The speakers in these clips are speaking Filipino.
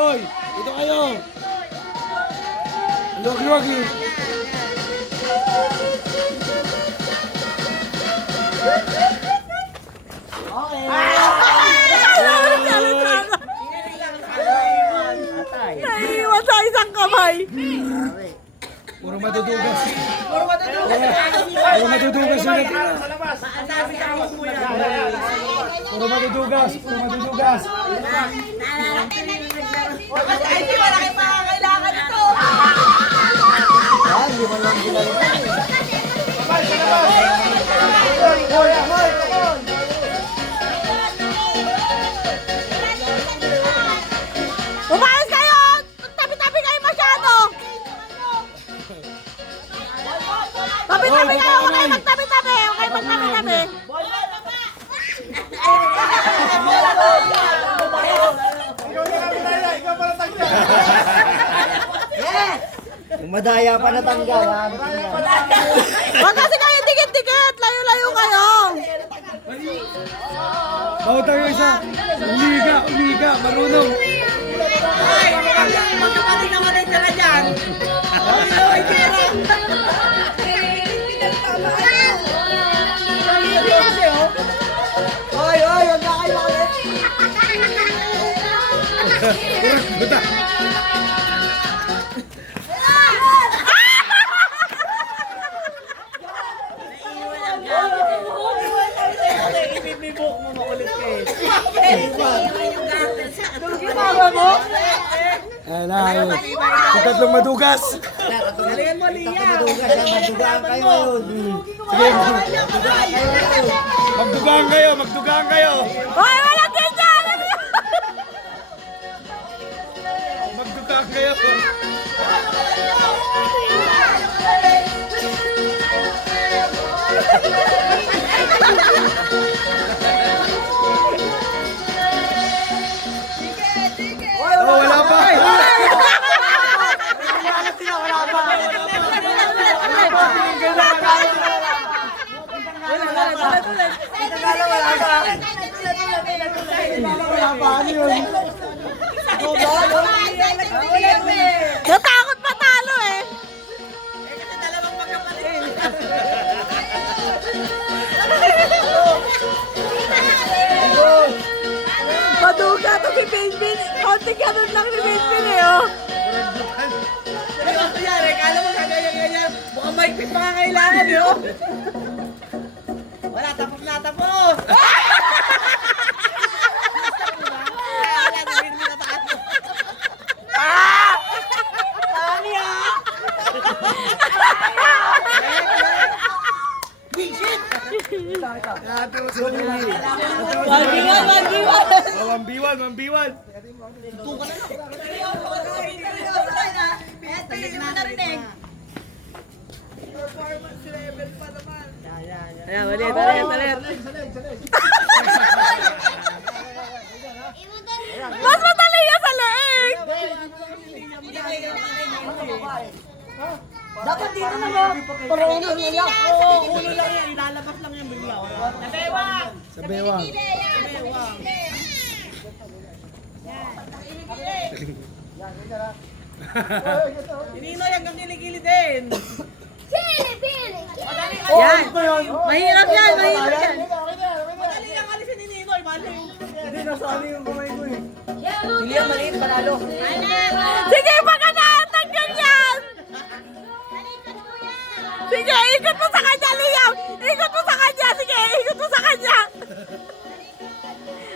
Hoy, dito kayo. Luwag-luwag eh. Naiiwan sa isang kamay. Puro madudugas. Puro madudugas yung natira. Puro madudugas. Ay, di wala kayo makakailangan ito. Hindi mo lang ginagawa. Umayos kayo! Tabi-tabi kayo masyado! Tabi-tabi kayo! Huwag kayo magtabi-tabi! Huwag kayo magtabi-tabi! Madaya pa natanggal. Huwag kasi kayo dikit-dikit! Layo-layo kayo! Bawat tayo isa. Umiga, marunong. Ay, magkapatid naman ay tira dyan. Ay, tira. Oy, huwag na kayo ulit. Buta. Ibibibok mo makulit kayo. Ay, na. Yung tatlong madugas. Galingan mo, Lia. Magdugaan kayo ngayon. Sige, magdugaan kayo. Hoy! Walang ganyan! Magdugaan kayo. Oh, wala pa. Natakot patalo eh! Dalawang magkapatid. Maduga to si Binbin! Konting ganun lang ni Binbin eh oh! Ano ba yan? Kala mo ganyan. Mukhang maigpit mga kailangan yun. Wala, tapos na, tapos. Wala, nabin mo na taas. Dami ah. Mambiwan. Ayan, ulit. Mas madali yan sa leeg! Dapat dito na mo. Para ulo nila. Ulo lang yan, ilalabas lang yung bigla. Nabewang. Sa bewang. Ninoy hanggang kilikili din. Yan! Mahirap yan! Madali lang alisin ni Ninoy, mali. Hindi, nasali yung kamay ko eh. Hindi yan maliit, panalo. Sige, pagkanaantag yan! Sige, ikot mo sa kanya, Liam! Ikot mo sa kanya! Sige, ikot mo sa kanya!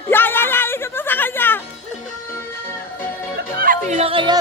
Yan! Ikot mo sa kanya! Sino kaya?